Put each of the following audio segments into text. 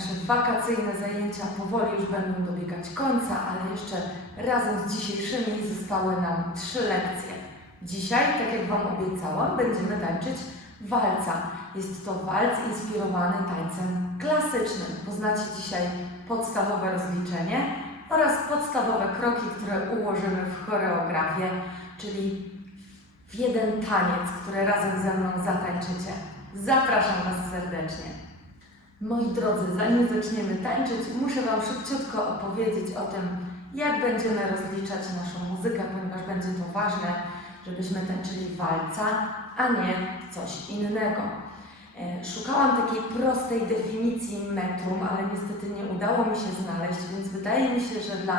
Nasze wakacyjne zajęcia powoli już będą dobiegać końca, ale jeszcze razem z dzisiejszymi zostały nam trzy lekcje. Dzisiaj, tak jak Wam obiecałam, będziemy tańczyć walca. Jest to walc inspirowany tańcem klasycznym. Poznacie dzisiaj podstawowe rozliczenie oraz podstawowe kroki, które ułożymy w choreografię, czyli w jeden taniec, który razem ze mną zatańczycie. Zapraszam Was serdecznie. Moi drodzy, zanim zaczniemy tańczyć, muszę Wam szybciutko opowiedzieć o tym, jak będziemy rozliczać naszą muzykę, ponieważ będzie to ważne, żebyśmy tańczyli walca, a nie coś innego. E, Szukałam takiej prostej definicji metrum, ale niestety nie udało mi się znaleźć, więc wydaje mi się, że dla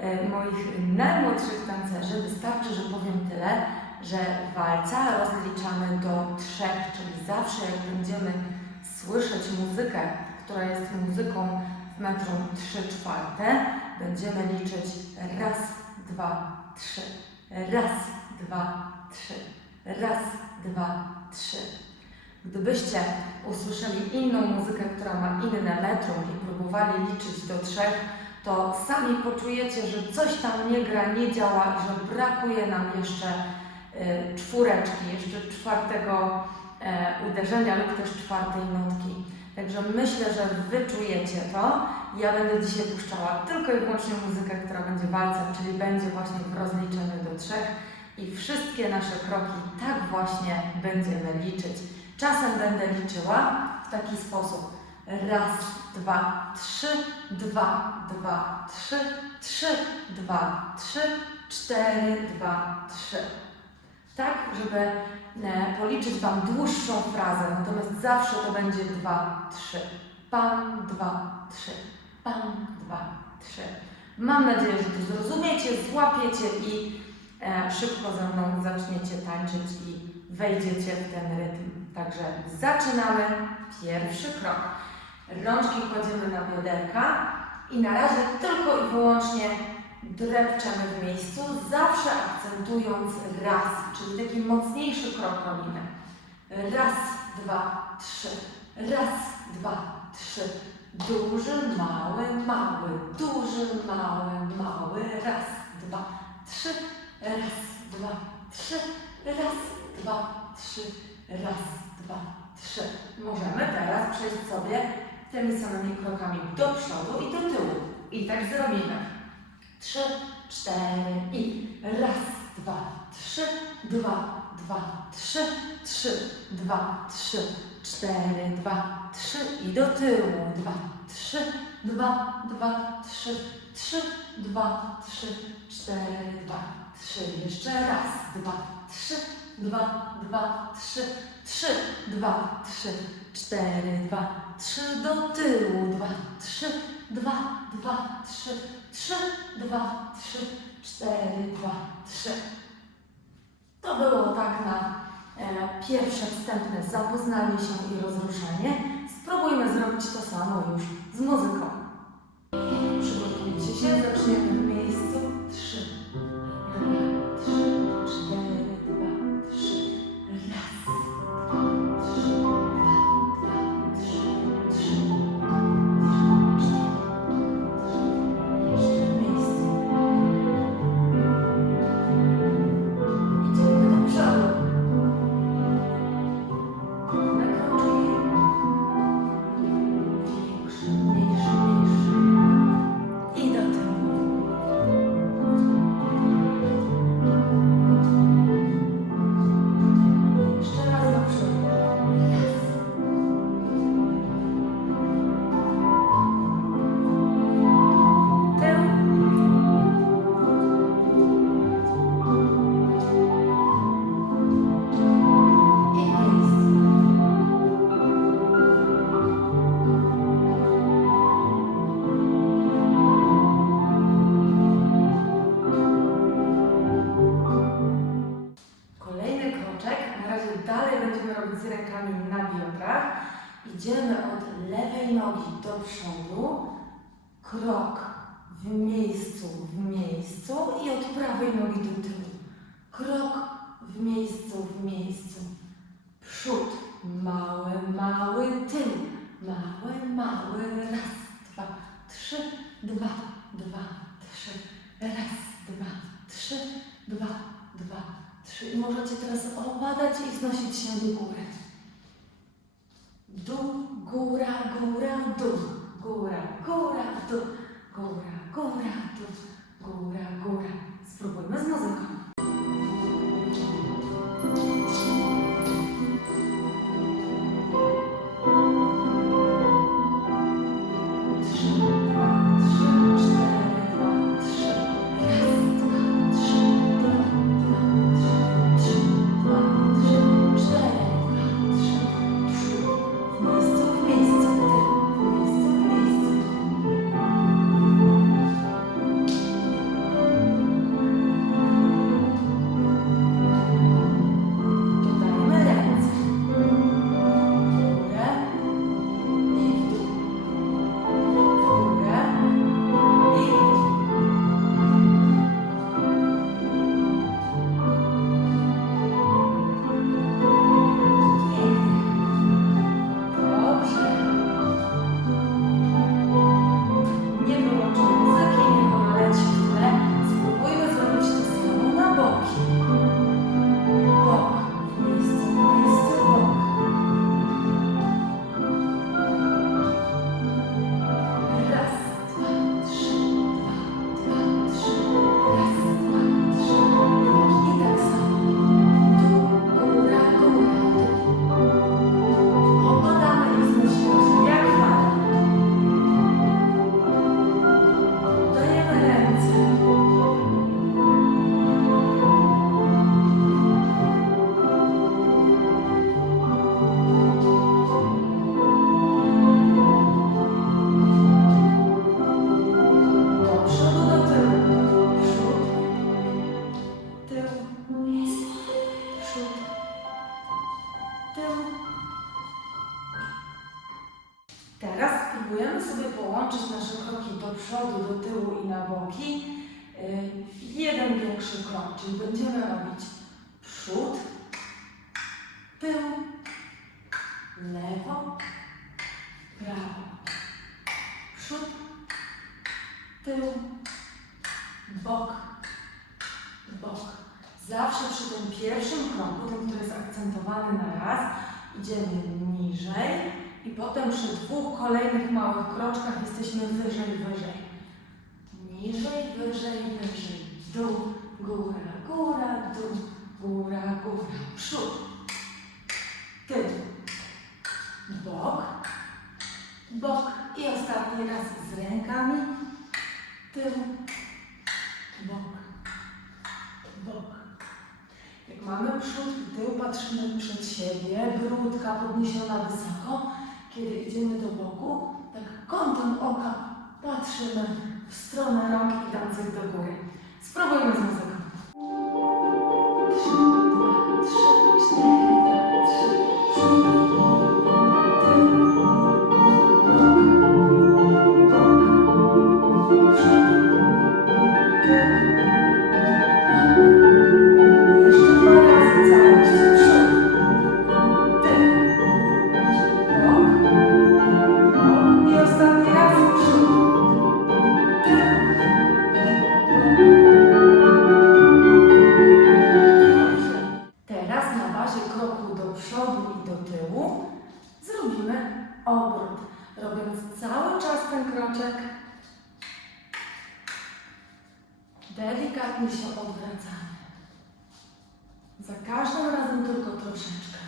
e, moich najmłodszych tancerzy wystarczy, że powiem tyle, że walca rozliczamy do trzech, czyli zawsze jak będziemy słyszeć muzykę, która jest muzyką w metrum 3 czwarte, będziemy liczyć raz, dwa, trzy, raz, dwa, trzy, raz, dwa, trzy. Gdybyście usłyszeli inną muzykę, która ma inne metrum i próbowali liczyć do trzech, to sami poczujecie, że coś tam nie gra, nie działa i że brakuje nam jeszcze y, czwóreczki, jeszcze czwartego uderzenia lub też czwartej nutki. Także myślę, że Wy czujecie to. Ja będę dzisiaj puszczała tylko i wyłącznie muzykę, która będzie walcem, czyli będzie właśnie w do trzech i wszystkie nasze kroki tak właśnie będziemy liczyć. Czasem będę liczyła w taki sposób. Raz, dwa, trzy, dwa, dwa, trzy, trzy, dwa, trzy, cztery, dwa, trzy. Tak, żeby e, policzyć Wam dłuższą frazę, natomiast zawsze to będzie dwa, trzy. Pam, dwa, trzy. Pam, dwa, trzy. Mam nadzieję, że to zrozumiecie, złapiecie i e, szybko ze mną zaczniecie tańczyć i wejdziecie w ten rytm. Także zaczynamy. Pierwszy krok. Rączki kładziemy na bioderka i na razie tylko i wyłącznie drepczemy w miejscu, zawsze akcentując raz, czyli taki mocniejszy krok robimy. Raz, dwa, trzy. Raz, dwa, trzy. Duży, mały, mały, duży, mały, mały. Raz, dwa, trzy. Raz, dwa, trzy. Raz, dwa, trzy. Raz, dwa, trzy. Możemy teraz przejść sobie tymi samymi krokami do przodu i do tyłu. I tak zrobimy. Trzy, cztery i raz, dwa, trzy, dwa, dwa, trzy, trzy, dwa, trzy, cztery, dwa, trzy i do tyłu. Dwa, trzy, dwa, dwa, trzy, trzy, dwa, trzy, cztery, dwa, trzy. Jeszcze raz, dwa, trzy, dwa, dwa, trzy, trzy, dwa, trzy, cztery, dwa, trzy, do tyłu. Dwa, trzy, dwa, dwa, trzy, trzy, dwa, trzy, cztery, dwa, trzy. To było tak na e, pierwsze wstępne zapoznanie się i rozruszanie. Spróbujmy zrobić to samo już z muzyką. Przygotujcie się, zaczniemy w nogi do przodu, krok w miejscu, w miejscu i od prawej nogi do tyłu. Krok w miejscu, w miejscu. Przód, mały, mały tył. Mały, mały, raz, dwa, trzy, dwa, dwa, trzy. Raz, dwa, trzy, dwa, dwa, trzy. I możecie teraz opadać i wznosić się do góry. Dół, góra, góra, dół. Góra, góra, dół. Góra, góra, dół. Góra, góra. Spróbujmy z muzyką. Raz, idziemy niżej i potem przy dwóch kolejnych małych kroczkach jesteśmy wyżej, wyżej. Niżej, wyżej, wyżej. Dół, góra, góra, dół, góra, góra. Przód, tył, bok, bok i ostatni raz z rękami. Tył, bok, bok. Mamy przód i tył, patrzymy przed siebie, brudka podniesiona wysoko. Kiedy idziemy do boku, tak kątem oka patrzymy w stronę rąk idących do góry. Spróbujmy z przodu i do tyłu zrobimy obrót, robiąc cały czas ten kroczek. Delikatnie się odwracamy. Za każdym razem tylko troszeczkę.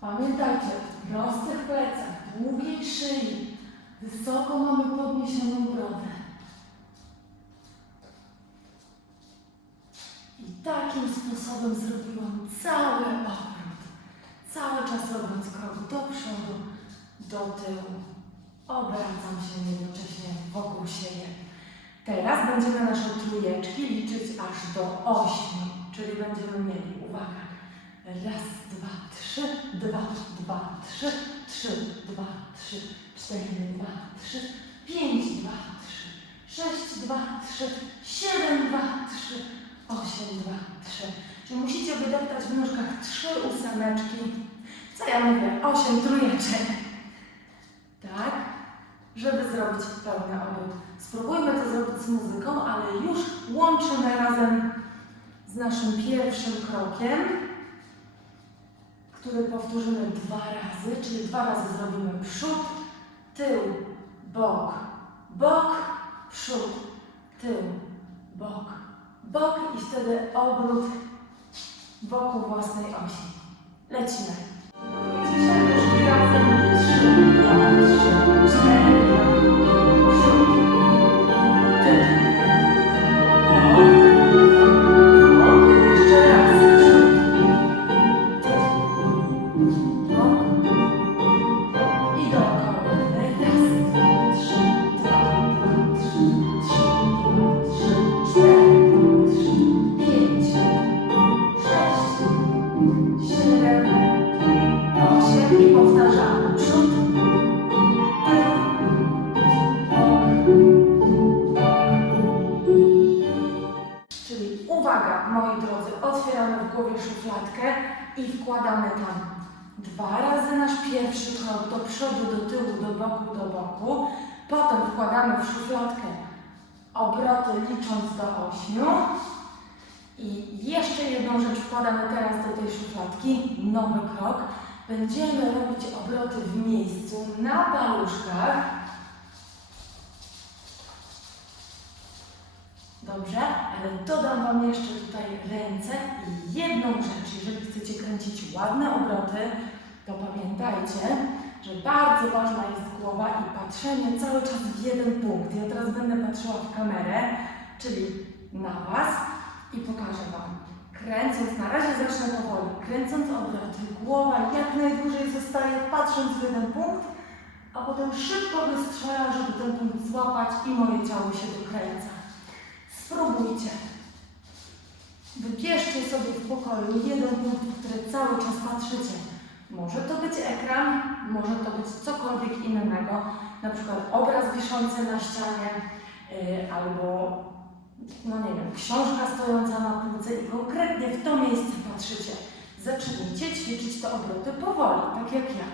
Pamiętajcie, w prostych plecach, długiej szyi, wysoko mamy podniesioną brodę. I takim sposobem zrobiłam cały obrót. Cały czas robiąc krok do przodu, do tyłu. Obracam się jednocześnie wokół siebie. Teraz będziemy nasze trójeczki liczyć aż do ośmiu. czyli będziemy mieli, uwaga, raz, dwa, trzy, dwa, dwa, trzy, trzy, dwa, trzy, cztery, dwa, trzy, pięć, dwa, trzy, sześć, dwa, trzy, siedem, dwa, trzy, osiem, dwa, trzy. Czyli musicie wydeptać w nóżkach trzy ósemeczki. Co ja mówię? Osiem trójeczek. Tak? Żeby zrobić pełny obrót. Spróbujmy to zrobić z muzyką, ale już łączymy razem z naszym pierwszym krokiem, który powtórzymy dwa razy, czyli dwa razy zrobimy przód, tył, bok, bok, przód, tył, bok, bok i wtedy obrót wokół własnej osi. Lecimy. Dzisiaj myszki razem. Trzy, dwa, trzy, cztery, przodu, do tyłu, do boku, do boku. Potem wkładamy w szufladkę obroty licząc do ośmiu. I jeszcze jedną rzecz wkładamy teraz do tej szufladki, nowy krok. Będziemy robić obroty w miejscu na paluszkach. Dobrze, ale dodam Wam jeszcze tutaj ręce i jedną rzecz. Jeżeli chcecie kręcić ładne obroty, to pamiętajcie, że bardzo ważna jest głowa i patrzenie cały czas w jeden punkt. Ja teraz będę patrzyła w kamerę, czyli na Was i pokażę Wam. Kręcąc, na razie zacznę powoli, kręcąc obroty, głowa jak najdłużej zostaje patrząc w jeden punkt, a potem szybko wystrzelam, żeby ten punkt złapać i moje ciało się dokręca. Spróbujcie. Wybierzcie sobie w pokoju jeden punkt, w który cały czas patrzycie. Może to być ekran, może to być cokolwiek innego, na przykład obraz wiszący na ścianie, yy, albo, no nie wiem, książka stojąca na półce i konkretnie w to miejsce patrzycie. Zacznijcie ćwiczyć te obroty powoli, tak jak ja.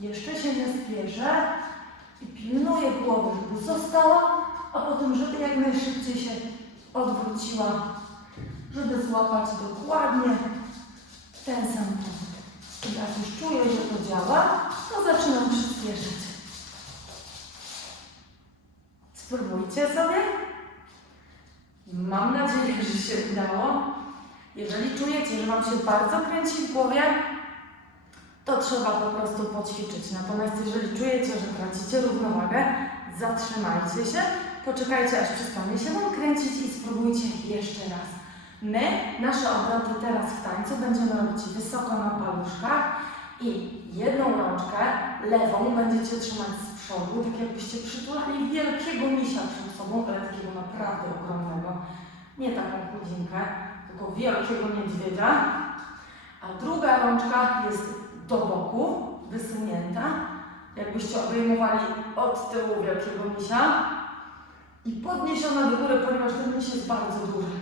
Jeszcze się nie spieszę i pilnuję głowy, żeby została, a potem, żeby jak najszybciej się odwróciła, żeby złapać dokładnie ten sam punkt. I jak już czuję, że to działa, to zaczynam przyspieszyć. Spróbujcie sobie. Mam nadzieję, że się udało. Jeżeli czujecie, że Wam się bardzo kręci w głowie, to trzeba po prostu poćwiczyć. Natomiast jeżeli czujecie, że tracicie równowagę, zatrzymajcie się, poczekajcie aż przestanie się Wam kręcić i spróbujcie jeszcze raz. My nasze obroty teraz w tańcu będziemy robić wysoko na paluszkach i jedną rączkę, lewą, będziecie trzymać z przodu, tak jakbyście przytulali wielkiego misia przed sobą, ale takiego naprawdę ogromnego. Nie taką chudzinkę, tylko wielkiego niedźwiedzia. A druga rączka jest do boku, wysunięta, jakbyście obejmowali od tyłu wielkiego misia i podniesiona do góry, ponieważ ten miś jest bardzo duży.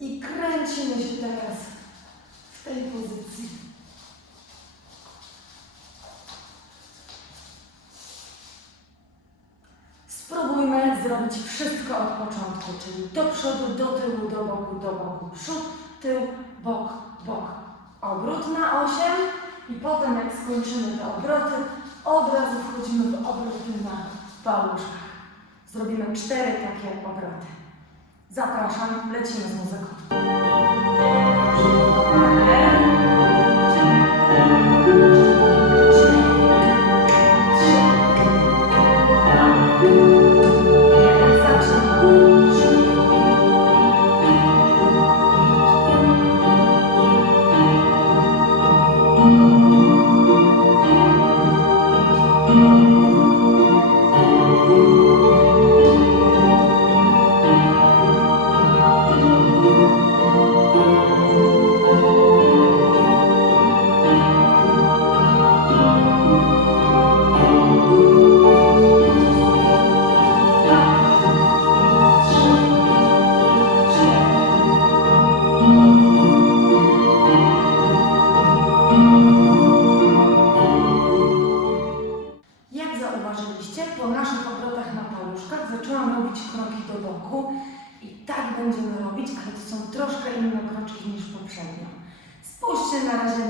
I kręcimy się teraz w tej pozycji. Spróbujmy zrobić wszystko od początku, czyli do przodu, do tyłu, do boku, do boku, przód, tył, bok, bok. Obrót na 8 i potem jak skończymy te obroty, od razu wchodzimy w obroty na paluszkach. Zrobimy cztery takie obroty. Zapraszam, lecimy z muzyką.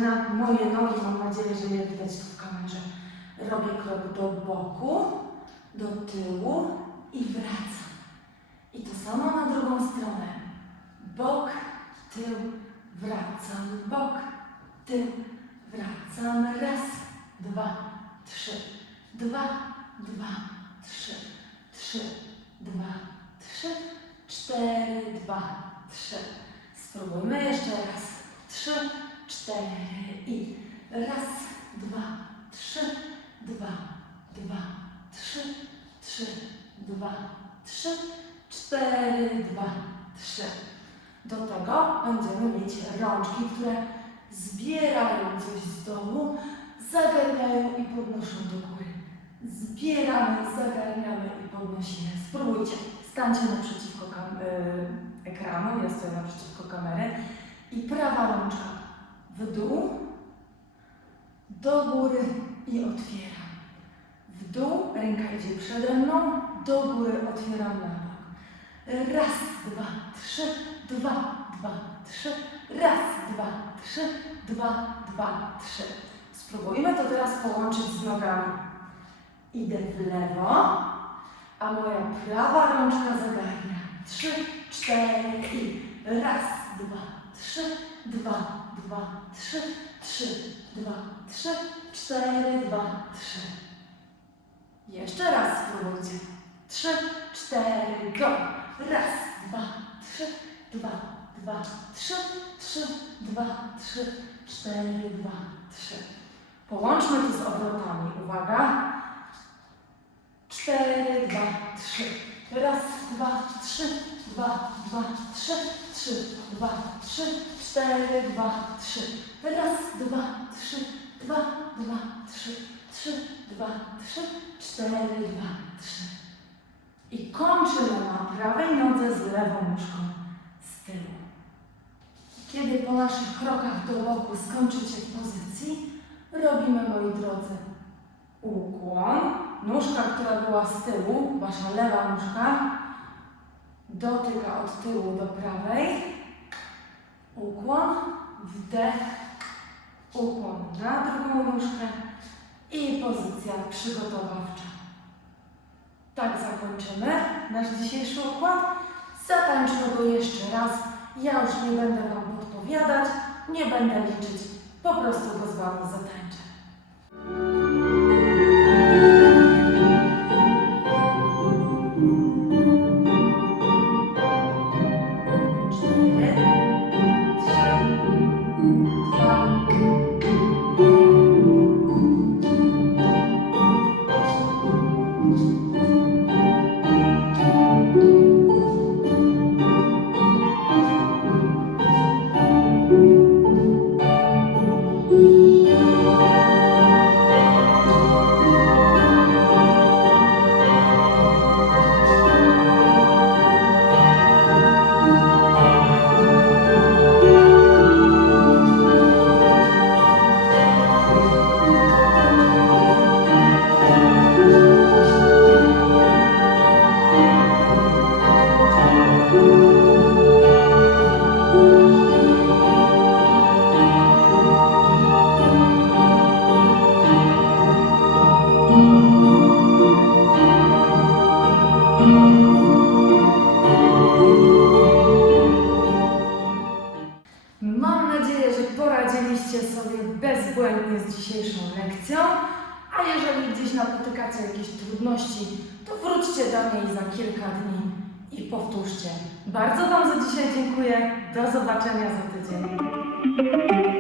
Na moje nogi, mam nadzieję, że je widać tu w kamerze. Robię krok do boku, do tyłu i wracam. I to samo na drugą stronę. Bok, tył, wracam, bok, tył, wracam. Raz, dwa, trzy, dwa, dwa, trzy, trzy, dwa, trzy, cztery, dwa, trzy. Spróbujmy jeszcze raz. Trzy, cztery i raz, dwa, trzy, dwa, dwa, trzy, trzy, dwa, trzy, cztery, dwa, trzy. Do tego będziemy mieć rączki, które zbierają coś z dołu, zagarniają i podnoszą do góry. Zbieramy, zagarniamy i podnosimy. Spróbujcie. Stańcie naprzeciwko kam- y, ekranu, ja stoję naprzeciwko kamery i prawa rączka w dół, do góry i otwieram. W dół, ręka idzie przede mną, do góry otwieram na bok. Raz, dwa, trzy, dwa, dwa, trzy, raz, dwa, trzy, dwa, dwa, trzy. Spróbujmy to teraz połączyć z nogami. Idę w lewo, a moja prawa rączka zagarnia. Trzy, cztery i raz, dwa, trzy, dwa, dwa, trzy, trzy, dwa, trzy, cztery, dwa, trzy. Jeszcze raz spróbujcie. Trzy, cztery, go. Raz, dwa, trzy, dwa, dwa, trzy, trzy, dwa, trzy, cztery, dwa, trzy. Połączmy to z obrotami. Uwaga. Cztery, dwa, trzy. Raz, dwa, trzy, dwa, dwa, trzy, trzy, dwa, trzy, cztery, dwa, trzy. Raz, dwa, trzy, dwa, dwa, trzy, trzy, dwa, trzy, cztery, dwa, trzy. I kończymy na prawej nodze z lewą nóżką z tyłu. Kiedy po naszych krokach do boku skończycie w pozycji, robimy, moi drodzy, ukłon. Nóżka, która była z tyłu, wasza lewa nóżka, dotyka od tyłu do prawej. Ukłon, wdech, ukłon na drugą nóżkę i pozycja przygotowawcza. Tak zakończymy nasz dzisiejszy układ. Zatańczmy go jeszcze raz. Ja już nie będę Wam podpowiadać, nie będę liczyć, po prostu go z Wami zatańczę. Bardzo Wam za dzisiaj dziękuję. Do zobaczenia za tydzień.